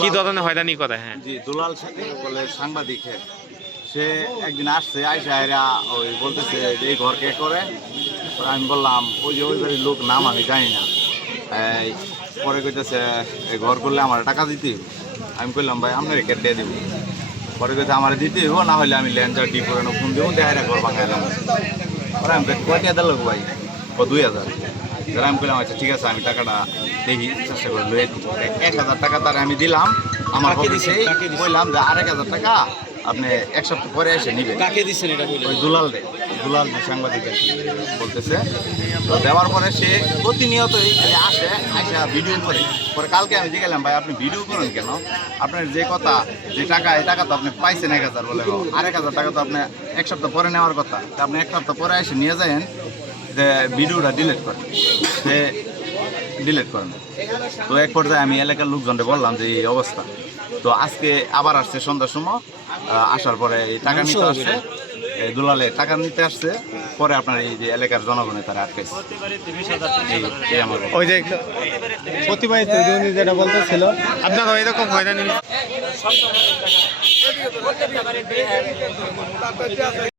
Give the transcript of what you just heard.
কি ধরনের হয়রানি করে? হ্যাঁ জি, দুলাল বলে সাংবাদিক, সে একদিন আসছে, আইসা এরা ওই বলতেছে যে এই ঘর কে করে। আমি বললাম ওই যে ওই বাড়ির লোক, নাম আমি জানি না। পরে কইতেছে এই ঘর করলে আমার টাকা দিতে। আমি কইলাম ভাই আপনার কেটে দিব। পরে কইতে আমার দিতে হইব, না হলে আমি ল্যান্ডার ডি করে ফোন দেবো, দেখা ঘর ভাঙাইলাম। পরে আমি কয়টা দিল ভাই? ও 2000। আমি বললাম আচ্ছা ঠিক আছে, আমি টাকাটা দেখি চেষ্টা করে লয়ে 1000 টাকা তার আমি দিলাম। আমার বললাম যে আর 1000 টাকা আপনি এক সপ্তাহ পরে এসে নিবেন। কাকে দিচ্ছেন এটা? ওই দুলাল যে সাংবাদিক বলতেছে। তো দেওয়ার পরে সে প্রতিনিয়তই আসে, আইসা ভিডিও করে। পরে কালকে আমি জিজ্ঞাসলাম ভাই আপনি ভিডিও করেন কেন? আপনার যে কথা যে টাকা, এই টাকা তো আপনি পাইছেন 1000, বলে আর 1000 টাকা তো আপনি এক সপ্তাহ পরে নেওয়ার কথা, তা আপনি এক সপ্তাহ পরে এসে নিয়ে যাবেন, যে ভিডিওটা ডিলিট করেন। সে ডিলিট করেন। তো এক পর্যায়ে আমি এলাকার লোকজনকে বললাম যে এই অবস্থা। তো আজকে আবার আসছে সন্ধ্যার সময়, আসার পরে এই টাকা নিতে আসছে, দুলালে টাকা নিতে আসছে। পরে আপনার এই যে এলাকার জনগণে তারা আটকেছে। ওই যে প্রতিবাহিত যেটা বলতেছিল আপনার এরকম হয়রানি